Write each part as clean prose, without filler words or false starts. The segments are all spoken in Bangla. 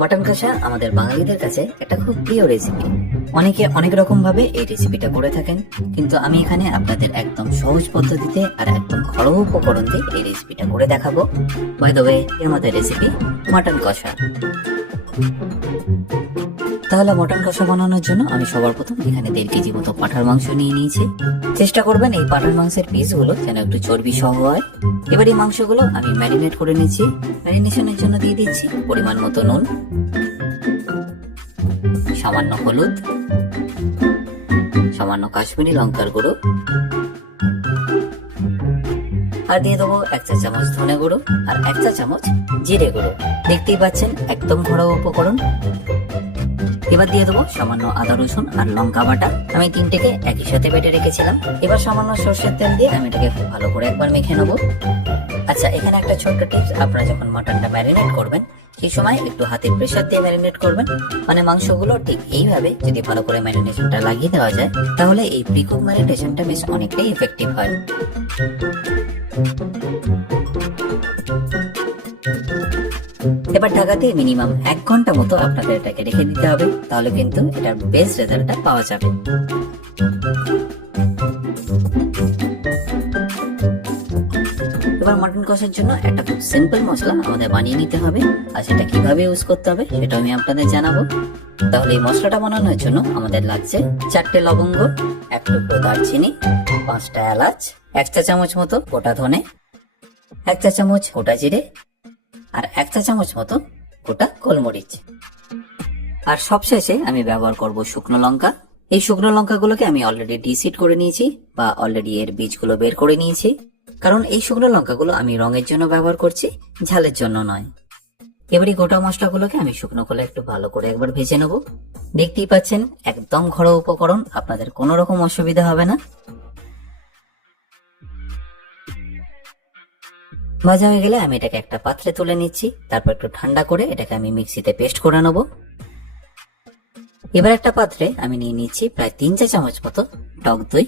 মটন কষা আমাদের বাঙালিদের কাছে একটা খুব প্রিয় রেসিপি। অনেকে অনেক রকম ভাবে এই রেসিপিটা করে থাকেন, কিন্তু আমি এখানে আপনাদের একদম সহজ পদ্ধতিতে আর একদম ঘরোয়া উপকরণ দিয়ে এই রেসিপিটা করে দেখাবো। বাই দ্য ওয়ে, এর মধ্যে রেসিপি মটন কষা। তাহলে মটন কষা বানানোর জন্য আমি সবার প্রথম এখানে 1.5 কেজি মতো পাঁঠার মাংস নিয়ে নিয়েছি। চেষ্টা করবেন এই পাঁঠার মাংসের পিসগুলো যেন একটু চর্বি সহ হয়। এবার এই মাংসগুলো আমি ম্যারিনেট করে নিচ্ছি। ম্যারিনেশনের জন্য দিয়ে দিচ্ছি পরিমাণ মতো নুন, সামান্য হলুদ, সামান্য কাশ্মীরি লঙ্কার গুঁড়ো, আর দিয়ে দেবো 1 চা চামচ ধনে গুঁড়ো আর 1 চা চামচ জিরে গুঁড়ো। দেখতেই পাচ্ছেন একদম ঘরোয়া উপকরণ। এবার দিয়ে দেবো সামান্য আদা রসুন আর লঙ্কা বাটা। আমি 3টেকে একই সাথে বেটে রেখেছিলাম। এবার সামান্য সর্ষের তেল দিয়ে আমি এটাকে ভালো করে একবার মেখে নেবো। আচ্ছা, এখানে একটা ছোট্ট টিপস, আপনারা যখন মাটনটা ম্যারিনেট করবেন সেই সময় একটু হাতে প্রেসার দিয়ে ম্যারিনেট করবেন। মানে মাংসগুলো ঠিক এইভাবে যদি ভালো করে ম্যারিনেশনটা লাগিয়ে দেওয়া যায়, তাহলে এই প্রিকুক ম্যারিনেশনটা বেশ অনেকটাই এফেক্টিভ হয়। এবার ঢাকা দিয়ে মিনিমাম 1 ঘন্টা মতো আপনাদের এটাকে রেখে দিতে হবে, তাহলে কিন্তু এটার বেস্ট রেজাল্টটা পাওয়া যাবে। এবার মটন কষার জন্য একটা খুব সিম্পল মশলা আমাদের বানিয়ে নিতে হবে, আর সেটা কিভাবে ইউজ করতে হবে সেটা আমি আপনাদের জানাবো। তাহলে এই মশলাটা বানানোর জন্য আমাদের লাগছে 4টে লবঙ্গ, 1 টুকরো দারচিনি, 5টা এলাচ, 1 চা চামচ মতো গোটা ধনে, 1 চা চামচ গোটা জিরে, আর 1 চা চামচ মতো গোটা গোলমরিচ। আর সবশেষে আমি ব্যবহার করব শুকনো লঙ্কা। এই শুকনো লঙ্কাগুলোকে আমি অলরেডি ডিসিড করে নিয়েছি, বা অলরেডি এর বীজগুলো বের করে নিয়েছি, কারণ এই শুকনো লঙ্কাগুলো আমি রঙের জন্য ব্যবহার করছি, ঝালের জন্য নয়। এবার এই গোটা মশলাগুলোকে আমি শুকনো করে একটু ভালো করে একবার ভেজে নেব। দেখতেই পাচ্ছেন একদম ঘরোয়া উপকরণ, আপনাদের কোনো রকম অসুবিধা হবে না। ভাজা হয়ে গেলে আমি এটাকে একটা পাত্রে তুলে নিচ্ছি, তারপর একটু ঠান্ডা করে এটাকে আমি মিক্সিতে পেস্ট করে নেব। এবার একটা পাত্রে আমি নিয়ে নিচ্ছি প্রায় 3 চা চামচ মতো টক দই।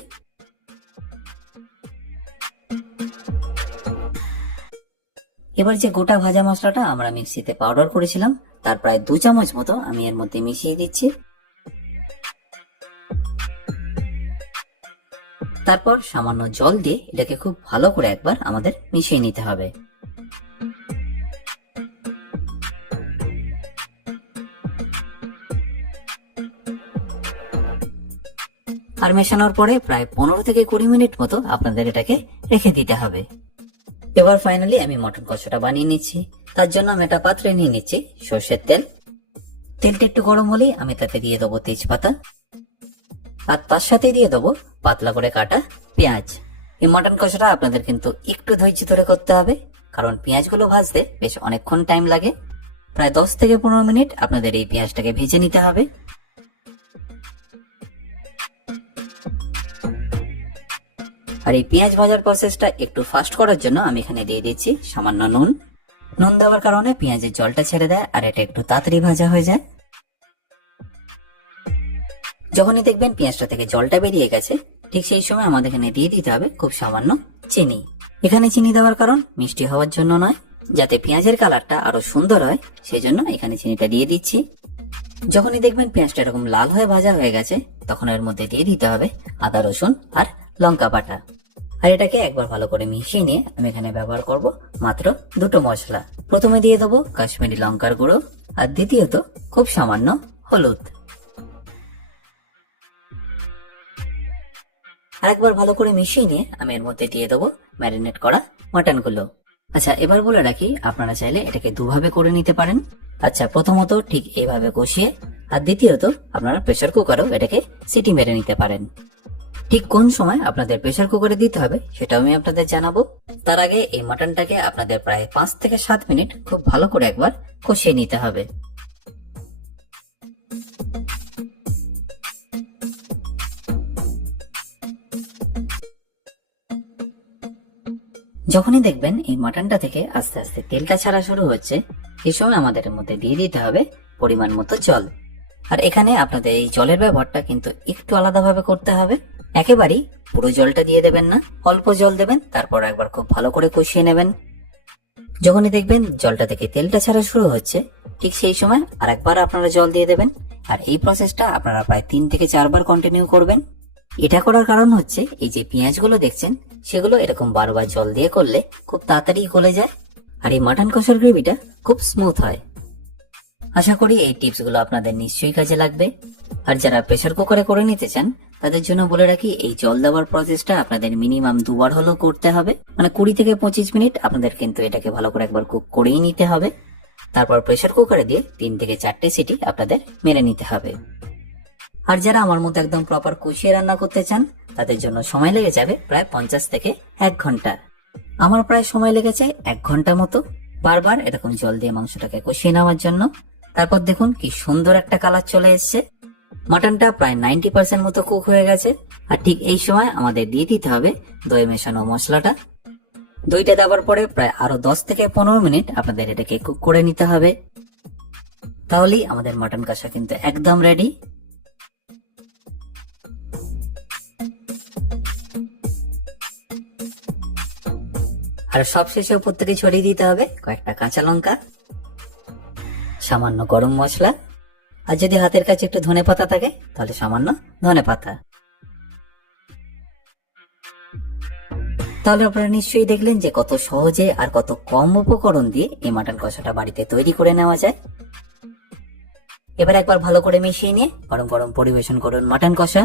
এবার যে গোটা ভাজা মশলাটা আমরা মিক্সিতে পাউডার করেছিলাম, তার প্রায় 2 চামচ মতো আমি এর মধ্যে মিশিয়ে দিচ্ছি। তারপর সামান্য জল দিয়ে এটাকে খুব ভালো করে একবার আমাদের মিশিয়ে নিতে হবে। আর মেশানোর পরে প্রায় 15 থেকে 20 মিনিট মতো আপনাদের এটাকে রেখে দিতে হবে। এবার ফাইনালি আমি মটন কষাটা বানিয়ে নিচ্ছি। তার জন্য আমি একটা পাত্রে নিয়ে নিচ্ছি সর্ষের তেল। তেলটা একটু গরম হলেই আমি তাতে দিয়ে দেবো তেজপাতা, আর তার সাথে দিয়ে দেবো পাতলা করে কাটা পেঁয়াজ। এই মটন কষাটা আপনাদের কিন্তু একটু ধৈর্য ধরে করতে হবে, কারণ পেঁয়াজগুলো ভাজতে বেশ অনেকক্ষণ টাইম লাগে। প্রায় 10 থেকে 15 মিনিট আপনাদের এই পেঁয়াজটাকে ভেজে নিতে হবে। আর এই পেঁয়াজ ভাজার প্রসেসটা একটু ফাস্ট করার জন্য আমি এখানে দিয়ে দিচ্ছি সামান্য নুন। নুন দেওয়ার কারণে পেঁয়াজের জলটা ছেড়ে দেয় আর এটা একটু তাড়াতাড়ি ভাজা হয়ে যায়। যখনই দেখবেন পেঁয়াজটা থেকে জলটা বেরিয়ে গেছে, ঠিক সেই সময় আমাদের এখানে দিয়ে দিতে হবে খুব সামান্য চিনি। এখানে চিনি দেওয়ার কারণ মিষ্টি হওয়ার জন্য নয়, যাতে পেঁয়াজের কালারটা আরো সুন্দর হয়, সেই জন্য এখানে চিনিটা দিয়ে দিচ্ছি। যখনই দেখবেন পেঁয়াজটা এরকম লাল হয়ে ভাজা হয়ে গেছে, তখন এর মধ্যে দিয়ে দিতে হবে আদা রসুন আর লঙ্কা বাটা। আর এটাকে একবার ভালো করে মিশিয়ে নিয়ে আমি এখানে ব্যবহার করব মাত্র 2টো মশলা। প্রথমে দিয়ে দেবো কাশ্মীরি লঙ্কার গুঁড়ো, আর দ্বিতীয়ত খুব সামান্য হলুদ। আর একবার ভালো করে মিশিয়ে নিয়ে আমি এর মধ্যে দিয়ে দেবো ম্যারিনেট করা মটন গুলো। আচ্ছা, এবার বলে রাখি, আপনারা চাইলে এটাকে দুভাবে করে নিতে পারেন। আচ্ছা, প্রথমত ঠিক এইভাবে কষিয়ে, আর দ্বিতীয়ত আপনারা প্রেসার কুকারেও এটাকে সিটি মেরে নিতে পারেন। ঠিক কোন সময় আপনাদের প্রেসার কুকারে দিতে হবে সেটাও আমি আপনাদের জানাবো। তার আগে এই মাটনটাকে আপনাদের প্রায় 5 থেকে 7 মিনিট খুব ভালো করে একবার কষিয়ে নিতে হবে। যখনই দেখবেন এই মাটনটা থেকে আস্তে আস্তে তেলটা ছাড়া শুরু হচ্ছে, এই সময় আমাদের এর মধ্যে দিয়ে দিতে হবে পরিমাণ মতো জল। আর এখানে আপনাদের এই জলের ব্যবহারটা কিন্তু একটু আলাদাভাবে করতে হবে। একেবারেই পুরো জলটা দিয়ে দেবেন না, অল্প জল দেবেন, তারপর একবার খুব ভালো করে কষিয়ে নেবেন। যখনই দেখবেন জলটা থেকে তেলটা ছাড়া শুরু হচ্ছে, ঠিক সেই সময় আরেকবার আপনারা জল দিয়ে দেবেন। আর এই প্রসেসটা আপনারা প্রায় 3 থেকে 4 বার কন্টিনিউ করবেন। এটা করার কারণ হচ্ছে এই যে পেঁয়াজগুলো দেখছেন সেগুলো এরকম বারবার জল দিয়ে করলে খুব তাড়াতাড়ি গলে যায়, আর এই মাটন কষার গ্রেভিটা খুব স্মুথ হয়। আশা করি এই টিপসগুলো আপনাদের নিশ্চয়ই কাজে লাগবে। আর যারা প্রেসার কুকারে করে নিতে চান তাদের জন্য বলে রাখি, এই জল দেওয়ার প্রসেসটা আপনাদের মিনিমাম 2 বার হলেও করতে হবে। মানে 20 থেকে 25 মিনিট আপনাদের কিন্তু এটাকে ভালো করে একবার কুক করেই নিতে হবে। তারপর প্রেসার কুকারে দিয়ে 3 থেকে 4টে সিটি আপনাদের মেরে নিতে হবে। আর যারা আমার মতো একদম প্রপার কষিয়ে রান্না করতে চান তাদের জন্য সময় লেগে যাবে প্রায় 50 থেকে 1 ঘন্টা। আমার প্রায় সময় লেগেছে 1 ঘন্টা মতো বারবার এরকম জল দিয়ে মাংসটাকে কষিয়ে নেওয়ার জন্য। তারপর দেখুন কি সুন্দর একটা কালার চলে এসছে। মাটনটা প্রায় 90% মতো কুক হয়ে গেছে। আর ঠিক এই সময় আমাদের দিয়ে দিতে হবে দই মেশানো মশলাটা। দইটা দেওয়ার পরে প্রায় আরো 10 থেকে 15 মিনিট আপনাদের এটাকে কুক করে নিতে হবে। তাহলেই আমাদের মাটন কষা কিন্তু একদম রেডি। আর সবশেষে উপর থেকে ছড়িয়ে দিতে হবে কয়েকটা কাঁচা লঙ্কা, সামান্য গরম মশলা, আর যদি হাতের কাছে একটু ধনেপাতা থাকে তাহলে সামান্য ধনেপাতা। তাহলে আপনারা নিশ্চয়ই দেখলেন যে কত সহজে আর কত কম উপকরণ দিয়ে এই মাটন কষাটা বাড়িতে তৈরি করে নেওয়া যায়। এবার একবার ভালো করে মিশিয়ে নিয়ে গরম গরম পরিবেশন করুন মাটন কষা।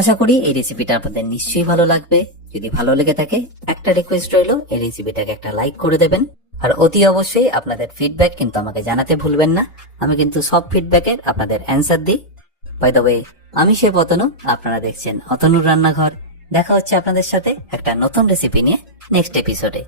আশা করি এই রেসিপিটা আপনাদের নিশ্চয়ই ভালো লাগবে। যদি ভালো লেগে থাকে একটা রিকোয়েস্ট রইলো, এই রেসিপিটাকে একটা লাইক করে দেবেন। আর অতি অবশ্যই আপনাদের ফিডব্যাক কিন্তু আমাকে জানাতে ভুলবেন না। আমি কিন্তু সব ফিডব্যাকের আপনাদের অ্যান্সার দিই। বাই দ্য ওয়ে, আমি সেই অতনু, আপনারা দেখছেন অতনুর রান্নাঘর। দেখা হচ্ছে আপনাদের সাথে একটা নতুন রেসিপি নিয়ে নেক্সট এপিসোডে।